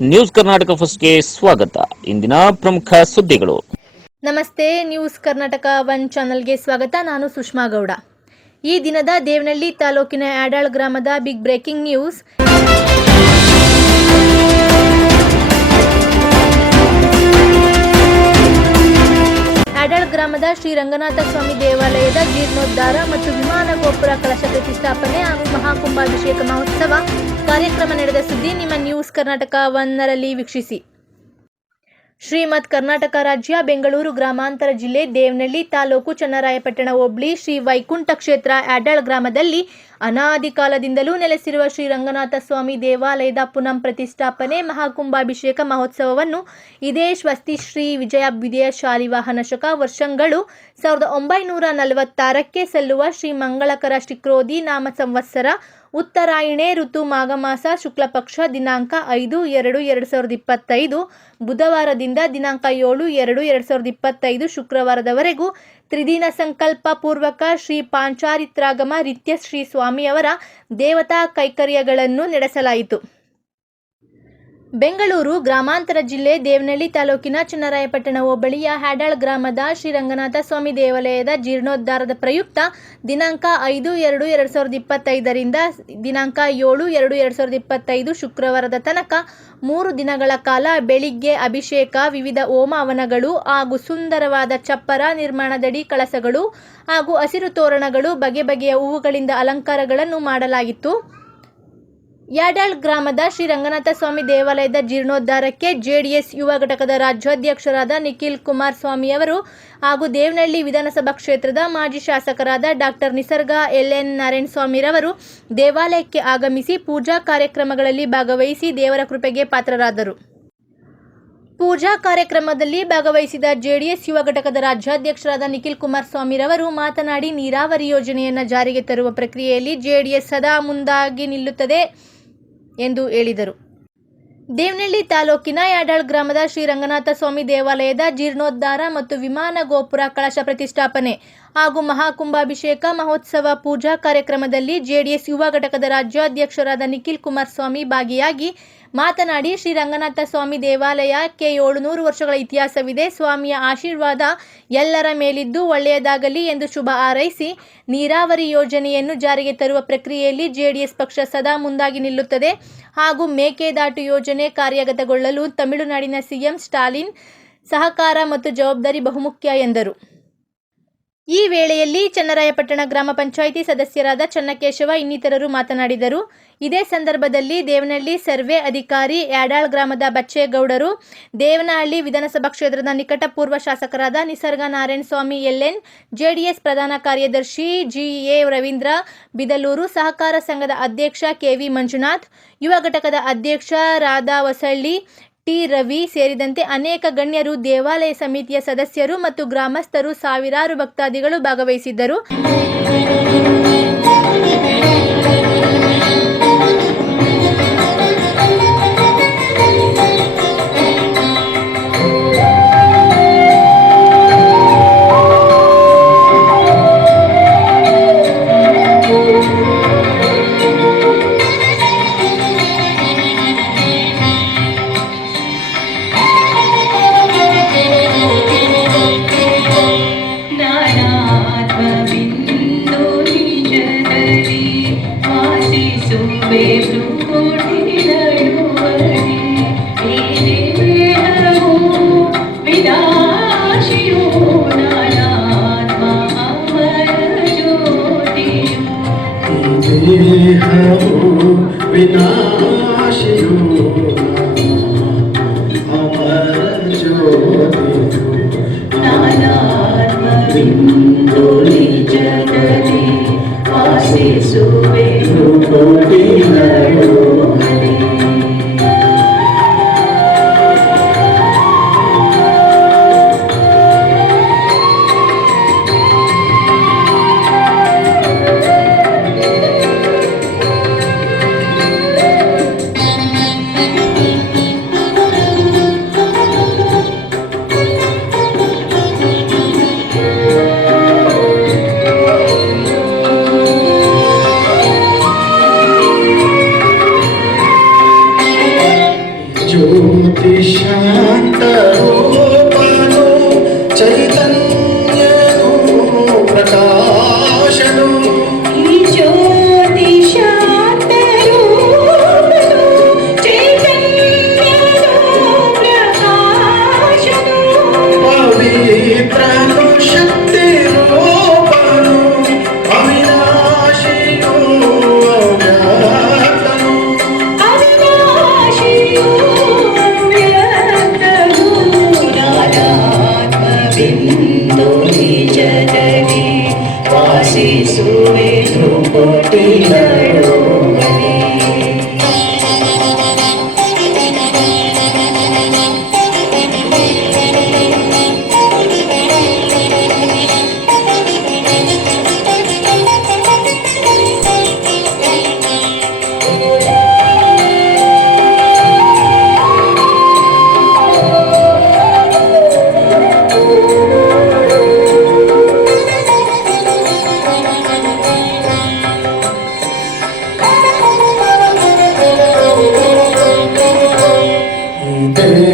News Karnataka ಫಸ್ಟ್ಗೆ ಸ್ವಾಗತ. ಇಂದಿನ ಪ್ರಮುಖ ಸುದ್ದಿಗಳು. ನಮಸ್ತೆ, ನ್ಯೂಸ್ ಕರ್ನಾಟಕ ಒನ್ ಚಾನಲ್ಗೆ ಸ್ವಾಗತ. ನಾನು ಸುಷ್ಮಾ ಗೌಡ. ಈ ದಿನದ ದೇವನಹಳ್ಳಿ ತಾಲೂಕಿನ ಆಡಾಳ್ ಗ್ರಾಮದ ಬಿಗ್ ಬ್ರೇಕಿಂಗ್ ನ್ಯೂಸ್. ಆಡಾಳ್ ಗ್ರಾಮದ ಶ್ರೀ ರಂಗನಾಥ ಸ್ವಾಮಿ ದೇವಾಲಯದ ಜೀರ್ಣೋದ್ಧಾರ ಮತ್ತು ವಿಮಾನ ಗೋಪುರ ಕಲಶ ಪ್ರತಿಷ್ಠಾಪನೆ ಹಾಗೂ ಮಹಾಕುಂಭಾಭಿಷೇಕ ಮಹೋತ್ಸವ ಕಾರ್ಯಕ್ರಮ ನಡೆದ ಸುದ್ದಿ ನಿಮ್ಮ ನ್ಯೂಸ್ ಕರ್ನಾಟಕ ಒನ್ನರಲ್ಲಿ ವೀಕ್ಷಿಸಿ. ಶ್ರೀಮದ್ ಕರ್ನಾಟಕ ರಾಜ್ಯ ಬೆಂಗಳೂರು ಗ್ರಾಮಾಂತರ ಜಿಲ್ಲೆ ದೇವನಹಳ್ಳಿ ತಾಲೂಕು ಚನ್ನರಾಯಪಟ್ಟಣ ಹೋಬಳಿ ಶ್ರೀ ವೈಕುಂಠ ಕ್ಷೇತ್ರ ಆಡಾಳ್ ಗ್ರಾಮದಲ್ಲಿ ಅನಾದಿ ಕಾಲದಿಂದಲೂ ನೆಲೆಸಿರುವ ಶ್ರೀ ರಂಗನಾಥ ಸ್ವಾಮಿ ದೇವಾಲಯದ ಪುನಃ ಪ್ರತಿಷ್ಠಾಪನೆ ಮಹಾಕುಂಭಾಭಿಷೇಕ ಮಹೋತ್ಸವವನ್ನು ಇದೇ ಸ್ವಸ್ತಿ ಶ್ರೀ ವಿಜಯ ವಿಜಯ ಶಾಲಿವಾಹನ ಶಕ ವರ್ಷಗಳು 1946ಕ್ಕೆ ಸಲ್ಲುವ ಶ್ರೀ ಮಂಗಳಕರ ಶಿಕ್ರೋಧಿ ನಾಮ ಸಂವತ್ಸರ ಉತ್ತರಾಯಣೆ ಋತು ಮಾಘ ಮಾಸ ಶುಕ್ಲ ಪಕ್ಷ ದಿನಾಂಕ 5/2/2025 ಬುಧವಾರದಿಂದ ದಿನಾಂಕ 7/2/2025 ಶುಕ್ರವಾರದವರೆಗೂ ತ್ರಿದಿನ ಸಂಕಲ್ಪ ಪೂರ್ವಕ ಶ್ರೀ ಪಾಂಚಾರಿತ್ರಾಗಮ ನಿತ್ಯ ಶ್ರೀ ಸ್ವಾಮಿಯವರ ದೇವತಾ ಕೈಕರ್ಯಗಳನ್ನು ನಡೆಸಲಾಯಿತು. ಬೆಂಗಳೂರು ಗ್ರಾಮಾಂತರ ಜಿಲ್ಲೆ ದೇವನಹಳ್ಳಿ ತಾಲೂಕಿನ ಚನ್ನರಾಯಪಟ್ಟಣ ಹೋಬಳಿಯ ಆಡಾಳ್ ಗ್ರಾಮದ ಶ್ರೀ ರಂಗನಾಥ ಸ್ವಾಮಿ ದೇವಾಲಯದ ಜೀರ್ಣೋದ್ಧಾರದ ಪ್ರಯುಕ್ತ ದಿನಾಂಕ 5/2/2025ರಿಂದ ದಿನಾಂಕ 7/2/2025 ಶುಕ್ರವಾರದ ತನಕ 3 ದಿನಗಳ ಕಾಲ ಬೆಳಿಗ್ಗೆ ಅಭಿಷೇಕ, ವಿವಿಧ ಹೋಮ ಹವನಗಳು ಹಾಗೂ ಸುಂದರವಾದ ಚಪ್ಪರ ನಿರ್ಮಾಣದಡಿ ಕಳಸಗಳು ಹಾಗೂ ಹಸಿರು ತೋರಣಗಳು, ಬಗೆ ಬಗೆಯ ಹೂವುಗಳಿಂದ ಅಲಂಕಾರಗಳನ್ನು ಮಾಡಲಾಗಿತ್ತು. ಯಾಡಾಳ್ ಗ್ರಾಮದ ಶ್ರೀ ರಂಗನಾಥ ಸ್ವಾಮಿ ದೇವಾಲಯದ ಜೀರ್ಣೋದ್ಧಾರಕ್ಕೆ ಜೆಡಿಎಸ್ ಯುವ ಘಟಕದ ರಾಜ್ಯಾಧ್ಯಕ್ಷರಾದ ನಿಖಿಲ್ ಕುಮಾರಸ್ವಾಮಿಯವರು ಹಾಗೂ ದೇವನಹಳ್ಳಿ ವಿಧಾನಸಭಾ ಕ್ಷೇತ್ರದ ಮಾಜಿ ಶಾಸಕರಾದ ಡಾಕ್ಟರ್ ನಿಸರ್ಗ ಎಲ್.ಎನ್. ನಾರಾಯಣಸ್ವಾಮಿರವರು ದೇವಾಲಯಕ್ಕೆ ಆಗಮಿಸಿ ಪೂಜಾ ಕಾರ್ಯಕ್ರಮಗಳಲ್ಲಿ ಭಾಗವಹಿಸಿ ದೇವರ ಕೃಪೆಗೆ ಪಾತ್ರರಾದರು. ಪೂಜಾ ಕಾರ್ಯಕ್ರಮದಲ್ಲಿ ಭಾಗವಹಿಸಿದ ಜೆಡಿಎಸ್ ಯುವ ಘಟಕದ ರಾಜ್ಯಾಧ್ಯಕ್ಷರಾದ ನಿಖಿಲ್ ಕುಮಾರಸ್ವಾಮಿರವರು ಮಾತನಾಡಿ, ನೀರಾವರಿ ಯೋಜನೆಯನ್ನು ಜಾರಿಗೆ ತರುವ ಪ್ರಕ್ರಿಯೆಯಲ್ಲಿ ಜೆಡಿಎಸ್ ಸದಾ ಮುಂದಾಗಿ ನಿಲ್ಲುತ್ತದೆ ಎಂದು ಹೇಳಿದರು. ದೇವನಹಳ್ಳಿ ತಾಲೂಕಿನ ಯಾಡಾಳ್ ಗ್ರಾಮದ ಶ್ರೀ ರಂಗನಾಥ ಸ್ವಾಮಿ ದೇವಾಲಯದ ಜೀರ್ಣೋದ್ಧಾರ ಮತ್ತು ವಿಮಾನ ಗೋಪುರ ಕಳಶ ಪ್ರತಿಷ್ಠಾಪನೆ ಹಾಗೂ ಮಹಾಕುಂಭಾಭಿಷೇಕ ಮಹೋತ್ಸವ ಪೂಜಾ ಕಾರ್ಯಕ್ರಮದಲ್ಲಿ ಜೆಡಿಎಸ್ ಯುವ ಘಟಕದ ರಾಜ್ಯಾಧ್ಯಕ್ಷರಾದ ನಿಖಿಲ್ ಕುಮಾರಸ್ವಾಮಿ ಭಾಗಿಯಾಗಿ ಮಾತನಾಡಿ, ಶ್ರೀ ರಂಗನಾಥ ಸ್ವಾಮಿ ದೇವಾಲಯಕ್ಕೆ 700 ವರ್ಷಗಳ ಇತಿಹಾಸವಿದೆ. ಸ್ವಾಮಿಯ ಆಶೀರ್ವಾದ ಎಲ್ಲರ ಮೇಲಿದ್ದು ಒಳ್ಳೆಯದಾಗಲಿ ಎಂದು ಶುಭ ಹಾರೈಸಿ, ನೀರಾವರಿ ಯೋಜನೆಯನ್ನು ಜಾರಿಗೆ ತರುವ ಪ್ರಕ್ರಿಯೆಯಲ್ಲಿ ಜೆಡಿಎಸ್ ಪಕ್ಷ ಸದಾ ಮುಂದಾಗಿ ನಿಲ್ಲುತ್ತದೆ ಹಾಗೂ ಮೇಕೆದಾಟು ಯೋಜನೆ ಕಾರ್ಯಗತಗೊಳ್ಳಲು ತಮಿಳುನಾಡಿನ ಸಿಎಂ ಸ್ಟಾಲಿನ್ ಸಹಕಾರ ಮತ್ತು ಜವಾಬ್ದಾರಿ ಬಹುಮುಖ್ಯ ಎಂದರು. ಈ ವೇಳೆಯಲ್ಲಿ ಚನ್ನರಾಯಪಟ್ಟಣ ಗ್ರಾಮ ಪಂಚಾಯಿತಿ ಸದಸ್ಯರಾದ ಚನ್ನಕೇಶವ ಇನ್ನಿತರರು ಮಾತನಾಡಿದರು. ಇದೇ ಸಂದರ್ಭದಲ್ಲಿ ದೇವನಹಳ್ಳಿ ಸರ್ವೆ ಅಧಿಕಾರಿ, ಯಾಡಾಳ್ ಗ್ರಾಮದ ಬಚ್ಚೇಗೌಡರು, ದೇವನಹಳ್ಳಿ ವಿಧಾನಸಭಾ ಕ್ಷೇತ್ರದ ನಿಕಟಪೂರ್ವ ಶಾಸಕರಾದ ನಿಸರ್ಗ ನಾರಾಯಣಸ್ವಾಮಿ ಎಲ್.ಎನ್., ಜೆಡಿಎಸ್ ಪ್ರಧಾನ ಕಾರ್ಯದರ್ಶಿ ಜಿ.ಎ. ರವೀಂದ್ರ, ಬಿದಲೂರು ಸಹಕಾರ ಸಂಘದ ಅಧ್ಯಕ್ಷ ಕೆ.ವಿ. ಮಂಜುನಾಥ್, ಯುವ ಘಟಕದ ಅಧ್ಯಕ್ಷ ರಾಧಾ ಹೊಸಳ್ಳಿ, ಟಿ. ರವಿ ಸೇರಿದಂತೆ ಅನೇಕ ಗಣ್ಯರು, ದೇವಾಲಯ ಸಮಿತಿಯ ಸದಸ್ಯರು ಮತ್ತು ಗ್ರಾಮಸ್ಥರು, ಸಾವಿರಾರು ಭಕ್ತಾದಿಗಳು ಭಾಗವಹಿಸಿದ್ದರು.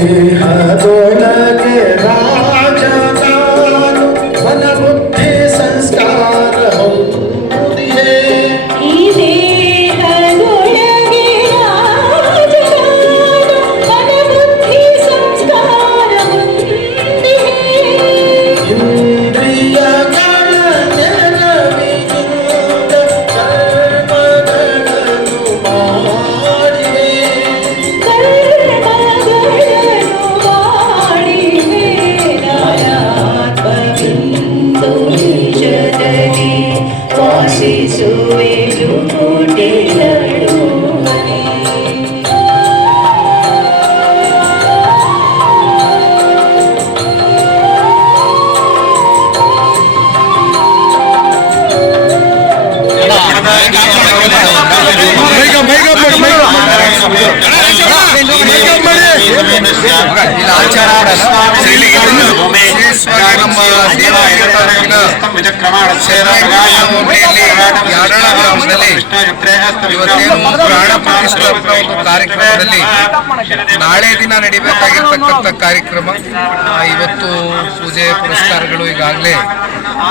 ದೇಹದೊಳಗೆ ರಾಜನಾನು ಮನಬುದ್ಧಿ ಸಂಸ್ಕಾರ ಹೊಂದಿದೆ. ಈ ದೇಹದೊಳಗೆ ರಾಜನಾನು ಮನಬುದ್ಧಿ ಸಂಸ್ಕಾರ ಹೊಂದಿದೆ. ಇಂದ್ರಿಯಗಳ ನೆರವಿನಿಂದ ಕರ್ಮಗಳನ್ನು ಮಾಡಿದೆ. ವಾಸಿಸುವೆನು ಕೋಟಿಗಳು ಕಾರ್ಯಕ್ರಮದಲ್ಲಿ ನಾಳೆ ದಿನ ನಡೀಬೇಕಾಗಿರ್ತಕ್ಕಂಥ ಕಾರ್ಯಕ್ರಮ ಇವತ್ತು ಪೂಜೆ ಪುರಸ್ಕಾರಗಳು ಈಗಾಗಲೇ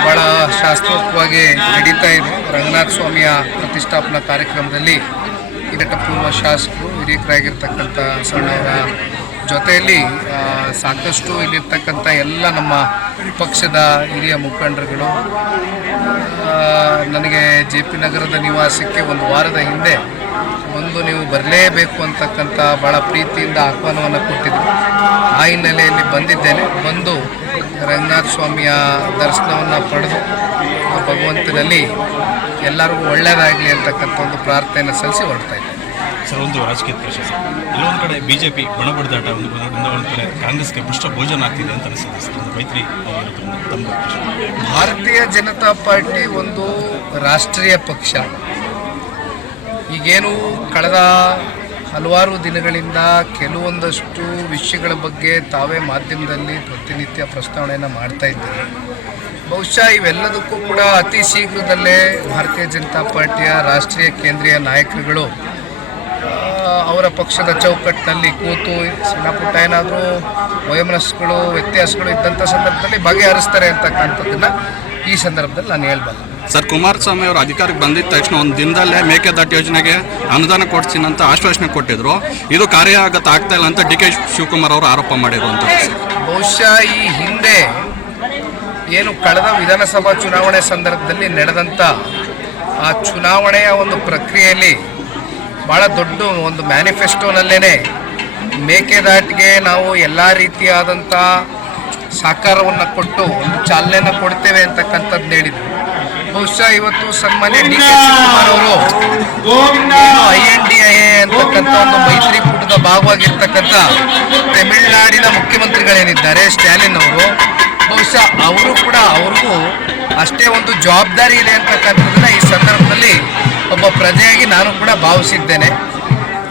ಬಹಳ ಶಾಸ್ತ್ರೋಕ್ತವಾಗಿ ನಡೀತಾ ಇದೆ. ರಂಗನಾಥ ಸ್ವಾಮಿಯ ಪ್ರತಿಷ್ಠಾಪನಾ ಕಾರ್ಯಕ್ರಮದಲ್ಲಿ ಪೂರ್ವ ಶಾಸಕರು ಹಿರಿಯರಾಗಿರ್ತಕ್ಕಂಥ ಸಣ್ಣವರ ಜೊತೆಯಲ್ಲಿ ಸಾಕಷ್ಟು ಇಲ್ಲಿರ್ತಕ್ಕಂಥ ಎಲ್ಲ ನಮ್ಮ ಪಕ್ಷದ ಹಿರಿಯ ಮುಖಂಡರುಗಳು ನನಗೆ JP ನಗರದ ನಿವಾಸಕ್ಕೆ ಒಂದು ವಾರದ ಹಿಂದೆ ನೀವು ಬರಲೇಬೇಕು ಅಂತಕ್ಕಂಥ ಭಾಳ ಪ್ರೀತಿಯಿಂದ ಆಹ್ವಾನವನ್ನು ಕೊಟ್ಟಿದ್ದರು. ಆ ಹಿನ್ನೆಲೆಯಲ್ಲಿ ಬಂದಿದ್ದೇನೆ. ಬಂದು ರಂಗನಾಥ ಸ್ವಾಮಿಯ ದರ್ಶನವನ್ನು ಪಡೆದು ಭಗವಂತನಲ್ಲಿ ಎಲ್ಲರಿಗೂ ಒಳ್ಳೆಯದಾಗಲಿ ಅಂತಕ್ಕಂಥ ಒಂದು ಪ್ರಾರ್ಥನೆಯನ್ನು ಸಲ್ಲಿಸಿ ಹೊರಡ್ತಾ ಇದ್ದೇನೆ. ಸರ್, ಒಂದು ರಾಜಕೀಯ ಪ್ರಶ್ನೆ ಸರ್. ಎಲ್ಲೊಂದು ಕಡೆ BJP ಬಣಬಡಿದಾಟ, ಒಂದು ಕಡೆ ಕಾಂಗ್ರೆಸ್ಗೆ ಪುಷ್ಟ ಭೋಜನ ಆಗ್ತಿದೆ ಅಂತ ಅನಿಸುತ್ತೆ ಸರ್. ಒಂದು ಮೈತ್ರಿ ತಮ್ಮ ಭಾರತೀಯ ಜನತಾ ಪಾರ್ಟಿ ಒಂದು ರಾಷ್ಟ್ರೀಯ ಪಕ್ಷ. ಈಗೇನು ಕಳೆದ ಹಲವಾರು ದಿನಗಳಿಂದ ಕೆಲವೊಂದಷ್ಟು ವಿಷಯಗಳ ಬಗ್ಗೆ ತಾವೇ ಮಾಧ್ಯಮದಲ್ಲಿ ಪ್ರತಿನಿತ್ಯ ಪ್ರಸ್ತಾವನೆಯನ್ನು ಮಾಡ್ತಾ ಇದ್ದಾರೆ. ಬಹುಶಃ ಇವೆಲ್ಲದಕ್ಕೂ ಕೂಡ ಅತಿ ಶೀಘ್ರದಲ್ಲೇ ಭಾರತೀಯ ಜನತಾ ಪಾರ್ಟಿಯ ರಾಷ್ಟ್ರೀಯ ಕೇಂದ್ರೀಯ ನಾಯಕರುಗಳು ಅವರ ಪಕ್ಷದ ಚೌಕಟ್ಟಿನಲ್ಲಿ ಕೂತು ಸಣ್ಣ ಪುಟ್ಟ ಏನಾದರೂ ವಯೋಮನಸ್ಸುಗಳು ವ್ಯತ್ಯಾಸಗಳು ಇದ್ದಂಥ ಸಂದರ್ಭದಲ್ಲಿ ಬಗೆಹರಿಸ್ತಾರೆ ಅಂತಕ್ಕಂಥದ್ದನ್ನು ಈ ಸಂದರ್ಭದಲ್ಲಿ ನಾನು ಹೇಳ್ಬಲ್ಲ. ಸರ್, ಕುಮಾರಸ್ವಾಮಿ ಅವರು ಅಧಿಕಾರಕ್ಕೆ ಬಂದಿದ್ದ ತಕ್ಷಣ ಒಂದು ದಿನದಲ್ಲೇ ಮೇಕೆದಾಟು ಯೋಜನೆಗೆ ಅನುದಾನ ಕೊಡ್ತೀನಿ ಅಂತ ಆಶ್ವಾಸನೆ ಕೊಟ್ಟಿದ್ರು. ಇದು ಕಾರ್ಯಗತ ಆಗ್ತಾ ಇಲ್ಲ ಅಂತ DK ಶಿವಕುಮಾರ್ ಅವರು ಆರೋಪ ಮಾಡಿರುವಂಥ. ಬಹುಶಃ ಈ ಹಿಂದೆ ಏನು ಕಳೆದ ವಿಧಾನಸಭಾ ಚುನಾವಣೆ ಸಂದರ್ಭದಲ್ಲಿ ನಡೆದಂಥ ಆ ಚುನಾವಣೆಯ ಒಂದು ಪ್ರಕ್ರಿಯೆಯಲ್ಲಿ ಭಾಳ ದೊಡ್ಡ ಒಂದು ಮ್ಯಾನಿಫೆಸ್ಟೋನಲ್ಲೇ ಮೇಕೆದಾಟಿಗೆ ನಾವು ಎಲ್ಲ ರೀತಿಯಾದಂಥ ಸಹಕಾರವನ್ನು ಕೊಟ್ಟು ಒಂದು ಚಾಲನೆಯನ್ನು ಕೊಡ್ತೇವೆ ಅಂತಕ್ಕಂಥದ್ದು ಹೇಳಿದ್ರು. ಬಹುಶಃ ಇವತ್ತು ಸನ್ಮಾನ್ಯ DK ಶಿವಕುಮಾರ್ ಅವರು INDIA ಅಂತಕ್ಕಂಥ ಒಂದು ಮೈತ್ರಿಕೂಟದ ಭಾಗವಾಗಿರ್ತಕ್ಕಂಥ ತಮಿಳುನಾಡಿನ ಮುಖ್ಯಮಂತ್ರಿಗಳೇನಿದ್ದಾರೆ ಸ್ಟ್ಯಾಲಿನ್ ಅವರು, ಬಹುಶಃ ಅವರು ಕೂಡ ಅವ್ರಿಗೂ ಅಷ್ಟೇ ಒಂದು ಜವಾಬ್ದಾರಿ ಇದೆ ಅಂತಕ್ಕಂಥದ್ದನ್ನ ಈ ಸಂದರ್ಭದಲ್ಲಿ ಒಬ್ಬ ಪ್ರಜೆಯಾಗಿ ನಾನು ಕೂಡ ಭಾವಿಸಿದ್ದೇನೆ.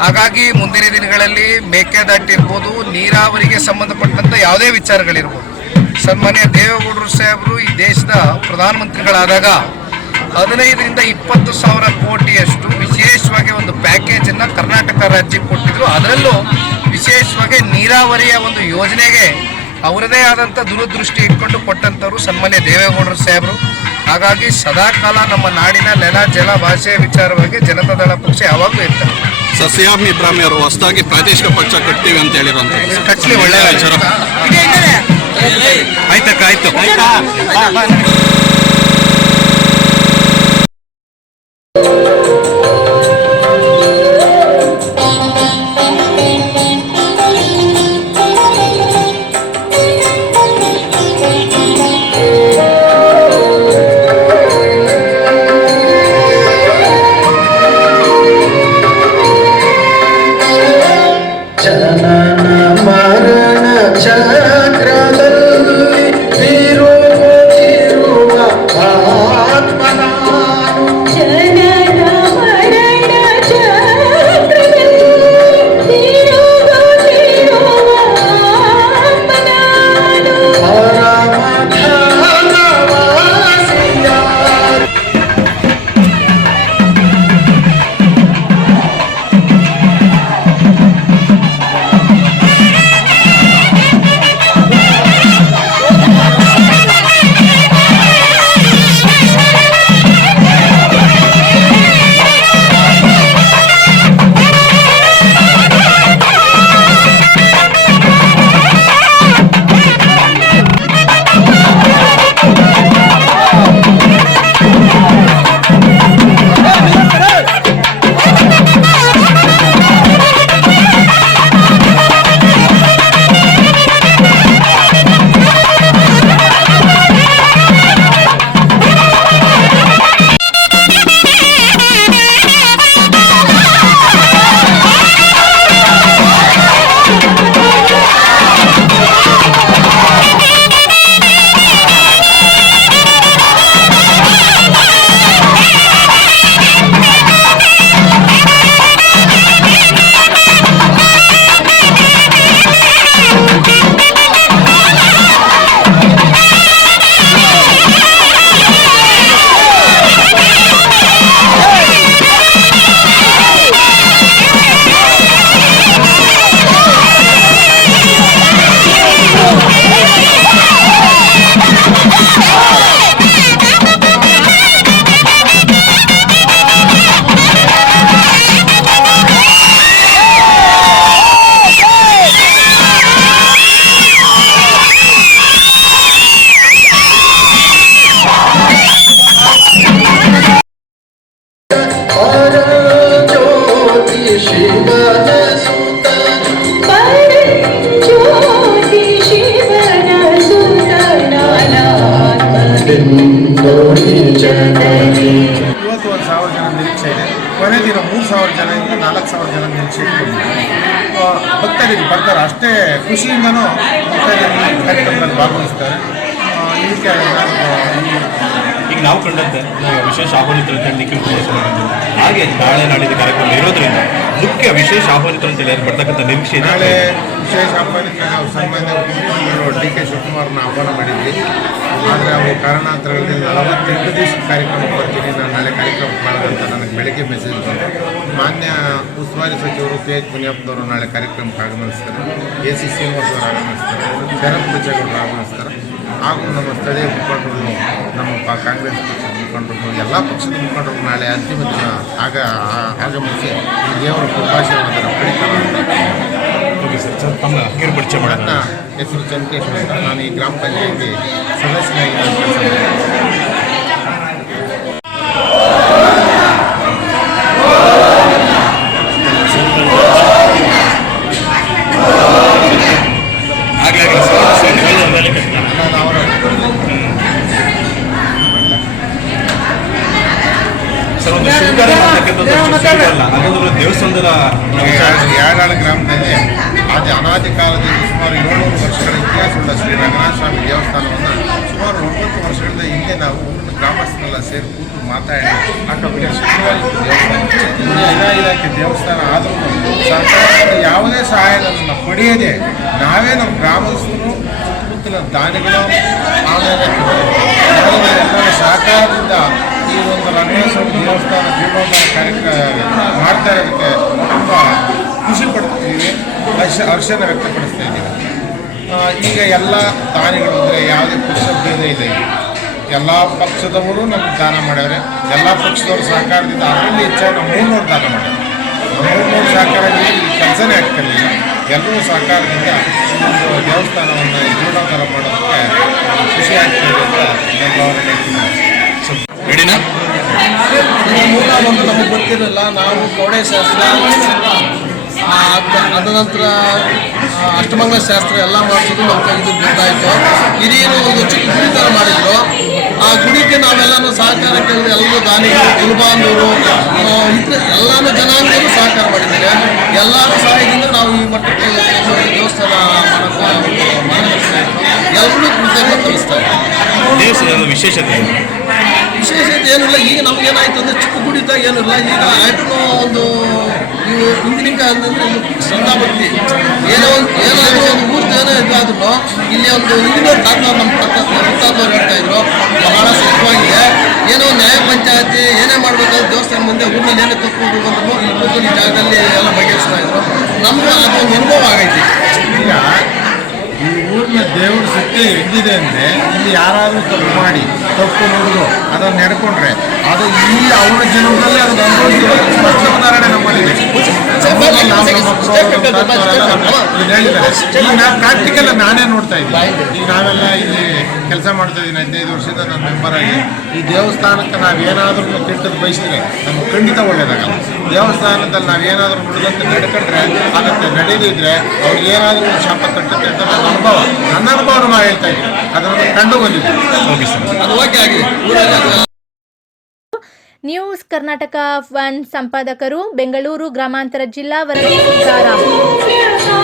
ಹಾಗಾಗಿ ಮುಂದಿನ ದಿನಗಳಲ್ಲಿ ಮೇಕೆದಾಟು ಇರ್ಬೋದು, ನೀರಾವರಿಗೆ ಸಂಬಂಧಪಟ್ಟಂಥ ಯಾವುದೇ ವಿಚಾರಗಳಿರ್ಬೋದು, ಸನ್ಮಾನ್ಯ ದೇವೇಗೌಡರು ಸಾಹೇಬರು ಈ ದೇಶದ ಪ್ರಧಾನಮಂತ್ರಿಗಳಾದಾಗ 15ರಿಂದ 20,000 ಕೋಟಿಯಷ್ಟು ವಿಶೇಷವಾಗಿ ಒಂದು ಪ್ಯಾಕೇಜನ್ನು ಕರ್ನಾಟಕ ರಾಜ್ಯಕ್ಕೆ ಕೊಟ್ಟಿದ್ರು. ಅದರಲ್ಲೂ ವಿಶೇಷವಾಗಿ ನೀರಾವರಿಯ ಒಂದು ಯೋಜನೆಗೆ ಅವರದೇ ಆದಂಥ ದೂರದೃಷ್ಟಿ ಇಟ್ಕೊಂಡು ಕೊಟ್ಟಂಥವ್ರು ಸನ್ಮಾನ್ಯ ದೇವೇಗೌಡರು ಸಾಹೇಬರು. ಹಾಗಾಗಿ ಸದಾಕಾಲ ನಮ್ಮ ನಾಡಿನ ನೆಲ ಜಲ ಭಾಷೆಯ ವಿಚಾರವಾಗಿ ಜನತಾದಳ ಪಕ್ಷ ಯಾವಾಗಲೂ ಇರ್ತಾರೆ. ಸರ್, CM ಇಬ್ರಾಹಿಂ ಅವರು ಹೊಸದಾಗಿ ಪ್ರಾದೇಶಿಕ ಪಕ್ಷ ಕಟ್ತೀವಿ ಅಂತ ಹೇಳಿರುವಂಥ ಕಟ್ಲಿ ಒಳ್ಳೆಯ ವಿಚಾರ. ಆಯ್ತು. ಪರಜ್ಯೋತಿ ಶಿವನ ಸುತ ಪರಂಜ್ಯೋತಿ ಶಿವನ ಸುತನಾನಾತ್ಮ ಬಿಂದು ನಿಜದಲ್ಲಿ. ಇವತ್ತು 1,000 ಜನ ನಿರೀಕ್ಷೆ ಇದೆ. ಕೊನೆ ದಿನ 3,000 ಜನದಿಂದ 4,000 ಜನ ನಿರೀಕ್ಷೆ ಇಟ್ಕೊಂಡಿದ್ದಾರೆ. ಭಕ್ತರಿಗೆ ಬರ್ತಾರೆ, ಅಷ್ಟೇ ಖುಷಿಯಿಂದನೂ ಭಕ್ತರಿಗೆ ಈ ಕಾರ್ಯಕ್ರಮದಲ್ಲಿ ಭಾಗವಹಿಸ್ತಾರೆ. ಇದಕ್ಕೆ ಈಗ ನಾವು ಕಂಡಂತೆ ವಿಶೇಷ ಆಹ್ವಾನಿತರು ಅಂತ ಹೇಳಿ ನಿಖಿಲ್ ಕುಮಾರಸ್ವಾಮಿ ಹಾಗೆ ನಾಳೆ ನಾಡಿದ ಕಾರ್ಯಕ್ರಮ ಇರೋದ್ರಿಂದ ಮುಖ್ಯ ವಿಶೇಷ ಆಹ್ವಾನಿತರು ಅಂತ ಹೇಳಿ ಬರ್ತಕ್ಕಂಥ ನಿರೀಕ್ಷೆ ಇದೆ. ನಾಳೆ ವಿಶೇಷ ಆಹ್ವಾನಿತ ನಾವು ಸನ್ಮಾನ್ಯ ಮುಖ್ಯಮಂತ್ರಿಗಳು DK ಶಿವಕುಮಾರ್ನ ಆಹ್ವಾನ ಮಾಡಿದ್ವಿ. ಆದರೆ ಅವು ಕಾರಣಾಂತರಗಳಲ್ಲಿ 48 ದಿವಸ ಕಾರ್ಯಕ್ರಮಕ್ಕೆ ಬರ್ತೀನಿ, ನಾನು ನಾಳೆ ಕಾರ್ಯಕ್ರಮಕ್ಕೆ ಮಾಡೋದಂತ ನನಗೆ ಬೆಳಗ್ಗೆ ಮೆಸೇಜ್ ಬಂತು. ಮಾನ್ಯ ಉಸ್ತುವಾರಿ ಸಚಿವರು PH ಮುನಿಯಪ್ಪನವರು ನಾಳೆ ಕಾರ್ಯಕ್ರಮಕ್ಕೆ ಆಗಮಿಸ್ತಾರೆ, AC ಶ್ರೀನಿವಾಸ್ ಅವರು ಆಗಮಿಸ್ತಾರೆ, ಶರತ್ ಬಚ್ಚೇಗೌಡರು ಆಗಮಿಸ್ತಾರೆ, ಹಾಗೂ ನಮ್ಮ ಸ್ಥಳೀಯ ಮುಖಂಡರು, ನಮ್ಮ ಕಾಂಗ್ರೆಸ್ ಪಕ್ಷದ ಮುಖಂಡರು, ಎಲ್ಲ ಪಕ್ಷದ ಮುಖಂಡರು ನಾಳೆ ಅಂತಿಮ ದಿನ ಆಗಮಿಸಿ ಈ ದೇವರ ಕೃಪಾಶೀರ್ವಾದನ ಪಡಿತಾರೆ. ಓಕೆ ಸರ್, ತಮ್ಮ ಕಿರು ಪರಿಚಯ ಮಾಡೋಣ. ನನ್ನ ಹೆಸರು ಚಂದ್ರೇಶ್ವರ ಅಂತ. ನಾನು ಈ ಗ್ರಾಮ ಪಂಚಾಯತಿ ಸದಸ್ಯನಾಗಿ ನಾನು ಕೆಲಸ ಮಾಡ್ತೀನಿ. ನಾನು ಅವರ ಸರ್, ಒಂದು ಶುಭಕಾರ್ಯ ಮಾಡ್ತಕ್ಕಂಥದ್ದು ಅಷ್ಟು ಸುಲಭ ಅಲ್ಲ. ಅದೊಂದು ದೇವಸ್ಥಾನದ ಯಾಡಾಳ ಗ್ರಾಮದಲ್ಲಿ ಅನಾದಿ ಕಾಲದಿಂದ ಸುಮಾರು 700 ವರ್ಷಗಳ ಇತಿಹಾಸವುಳ್ಳ ಶ್ರೀ ರಂಗನಾಥ ಸ್ವಾಮಿ ದೇವಸ್ಥಾನವನ್ನು ಸುಮಾರು 9 ವರ್ಷಗಳಿಂದ ಹಿಂದೆ ನಾವು ಗ್ರಾಮಸ್ಥರೆಲ್ಲ ಸೇರಿ ಕೂತು ಮಾತಾಡಿ ಅಕ್ಕಪಕ್ಕ ಶುದ್ಧವಾಗಿ ದೇವಸ್ಥಾನ ಇಲಾಖೆ ದೇವಸ್ಥಾನ ಆದರೂ ಸರ್ಕಾರದ ಯಾವುದೇ ಸಹಾಯವನ್ನು ಪಡೆಯದೆ ನಾವೇ ನಮ್ಮ ಗ್ರಾಮಸ್ಥರು ಸುತ್ತಮುತ್ತಲ ದಾನಿಗಳು ಆಮೇಲೆ ಎಲ್ಲರ ಸಹಕಾರದಿಂದ ಈ ಒಂದು ರಂಗನಾಥ ಸ್ವಾಮಿ ದೇವಸ್ಥಾನ ಜೀರ್ಣೋದ್ಧಾರ ಕಾರ್ಯಕ್ರಮ ಮಾಡ್ತಾ ಇರೋದಕ್ಕೆ ತುಂಬ ಖುಷಿ ಪಡ್ತಿದ್ದೀವಿ, ಹರ್ಷನ ವ್ಯಕ್ತಪಡಿಸ್ತಾ ಇದ್ದೀವಿ. ಈಗ ಎಲ್ಲ ದಾನಿಗಳು ಅಂದರೆ ಯಾವುದೇ ಪಕ್ಷ ಭೇದ ಇದೆ, ಎಲ್ಲ ಪಕ್ಷದವರು ನಮ್ಗೆ ದಾನ ಮಾಡ್ಯಾರೆ. ಎಲ್ಲ ಪಕ್ಷದವ್ರ ಸಹಕಾರದಿಂದ ಅದರಲ್ಲಿ ಹೆಚ್ಚಾಗಿ ನಮ್ಮ 300 ದಾನ ಮಾಡ್ಯಾರೆ. 300 ಸಹಕಾರ ಈ ಕೆಲಸನೇ ಆಗ್ತಿರಲಿಲ್ಲ. ಎಲ್ಲರೂ ಸಹಕಾರದಿಂದ ಒಂದು ದೇವಸ್ಥಾನವನ್ನು ಜೀರ್ಣೋದ್ಧಾರ ಮಾಡೋದಕ್ಕೆ ಖುಷಿ ಆಗ್ತದೆ ಅಂತ ನನ್ನ ಭಾವನೆ. ರೆಡಿನಾ? ಇದರ ಮೂಲ ಒಂದು ನಮಗೆ ಗೊತ್ತಿರಲಿಲ್ಲ. ನಾವು ಕವಡೆ ಶಾಸ್ತ್ರ, ಅದ ನಂತರ ಅಷ್ಟಮಂಗಲ ಶಾಸ್ತ್ರ ಎಲ್ಲ ಮಾಡಿಸೋದು ನಮ್ಮ ಕೈದು ಗೊತ್ತಾಯಿತು. ಹಿರಿಯರು ಒಂದು ಚಿಕ್ಕ ಗುಡಿ ಥರ ಮಾಡಿದ್ರು. ಆ ಗುಡಿಗೆ ನಾವೆಲ್ಲನೂ ಸಹಕಾರ ಕೇಳಿದ್ರೆ ಎಲ್ಲರೂ ದಾನಿಗಳು, ಗುರುಬಾಂಧವರು, ಎಲ್ಲನೂ ಜನಾಂಗಗಳು ಸಹಕಾರ ಮಾಡಿದ್ದಾರೆ. ಎಲ್ಲರೂ ಸಹಾಯದಿಂದ ನಾವು ಈ ಮಟ್ಟಕ್ಕೆ ದೇವಸ್ಥಾನ ಮಾಡೋಕ್ಕೆ ಮಾರ್ಗದರ್ಶನ ಆಯಿತು. ಎಲ್ಲರೂ ಕೃತಜ್ಞತೆ ತಿಳಿಸ್ತಾರೆ. ದೇವಸ್ಥಾನದ ವಿಶೇಷತೆ ವಿಶೇಷತೆ ಏನಿಲ್ಲ. ಈಗ ನಮ್ಗೇನಾಯ್ತು ಅಂದರೆ ಚಿಕ್ಕ ಗುಡಿದಾಗ ಏನಿಲ್ಲ. ಈಗ ಆಯ್ತು ಒಂದು ಇವು ಹಿಂದಿನ ಕಾಲದಲ್ಲಿ ಶ್ರದ್ಧಾಭಕ್ತಿ ಏನಾದರೂ ಒಂದು ಊರ್ದು ಏನೋ ಇದಾದ್ರೂ ಇಲ್ಲಿ ಒಂದು ಹಿಂದಿನ ತಾತನವ್ರು ನಮ್ಮ ಮುತ್ತಾತನವ್ರು ಹೇಳ್ತಾ ಇದ್ರು, ಬಹಳ ಸುಖವಾಗಿದೆ. ಏನೋ ನ್ಯಾಯ ಪಂಚಾಯತಿ ಏನೇ ಮಾಡಬೇಕಾದ್ರೆ ದೇವಸ್ಥಾನ ಮುಂದೆ ಊರಿನಲ್ಲಿ ಏನೇ ತಪ್ಪು ಬಂದ್ರು ಈ ಕೂತಲ್ಲಿ ಜಾಗದಲ್ಲಿ ಎಲ್ಲ ಬಗೆಹರಿಸ್ತಾ ಇದ್ರು. ನಮ್ಗೆ ಅದೊಂದು ಅನುಭವ ಆಗೈತಿ. ಈಗ ಈ ಊರಿನ ದೇವ್ರ ಶಕ್ತಿ ಹೆಂಗಿದೆ ಅಂದರೆ, ಇಲ್ಲಿ ಯಾರಾದರೂ ತಪ್ಪು ಮಾಡಿ ತಪ್ಪು ನೋಡಿದ್ರು ಅದನ್ನು ನಡ್ಕೊಂಡ್ರೆ ಅದು ಈ ಅವರ ಜೀವನದಲ್ಲಿ ಅದನ್ನು ಅನುಭವಿಸಿರೋ ಸ್ಪಷ್ಟ ಉದಾಹರಣೆ ನಮ್ಮಲ್ಲಿದೆ. ಹೇಳಿದ್ದಾರೆ. ಈಗ ನಾನು ಪ್ರಾಕ್ಟಿಕಲ್ ನಾನೇ ನೋಡ್ತಾ ಇದ್ದೀನಿ. ಈಗ ನಾವೆಲ್ಲ ಇಲ್ಲಿ ಕೆಲಸ ಮಾಡ್ತಾ ಇದ್ದೀನಿ 15 ವರ್ಷದಿಂದ ನಾನು ಮೆಂಬರ್ ಆಗಿ. ಈ ದೇವಸ್ಥಾನಕ್ಕೆ ನಾವೇನಾದ್ರೂ ಕೆಟ್ಟದ್ದು ಬಯಸಿದ್ರೆ ನಮ್ಗೆ ಖಂಡಿತ ಒಳ್ಳೇದಾಗಲ್ಲ. ದೇವಸ್ಥಾನದಲ್ಲಿ ನಾವೇನಾದ್ರೂ ನುಡಿದಂತೆ ನಡ್ಕೊಂಡ್ರೆ ಅದಕ್ಕೆ ನಡೆದಿದ್ರೆ ಅವ್ರಿಗೆ ಏನಾದರೂ ಶಾಪ ತಟ್ಟುತ್ತೆ ಅಂತ ನನ್ನ ಅನುಭವನ ನಾನು ಹೇಳ್ತಾ ಇದ್ದೀನಿ. ಅದನ್ನು ಕಂಡು ಬಂದಿದ್ದೆ. Okay sir. ಅದು ಓಕೆ ಆಗಿದೆ. ನ್ಯೂಸ್ ಕರ್ನಾಟಕ 1 ಸಂಪಾದಕರು ಬೆಂಗಳೂರು ಗ್ರಾಮಾಂತರ ಜಿಲ್ಲಾ ವರದಿ ಸೀತಾರಾಮ್. ವ್ಯಥಾಶನು